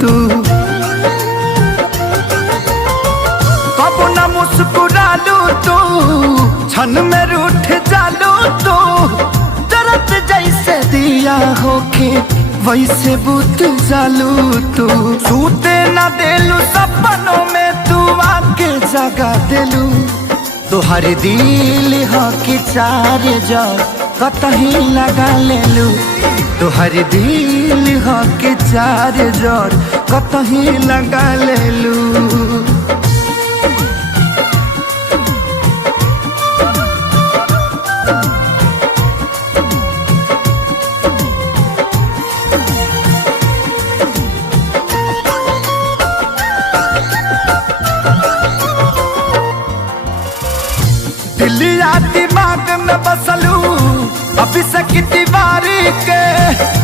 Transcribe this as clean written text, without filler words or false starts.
तू। कब न मुस्कुरालू तू, क्षण में रूठ जालू तू। जरत जैसे दिया होके वैसे बुत जालू तू। सूते न देलू सपनों में तू आके जगा देलू। तोहर दिल हो कि चार जर कतही लगा लेलू। तोहर दिल हो कि चार जर कतही लगा लेलू। दिलिया दिमाग में बसलू अभी से की दीवारी के।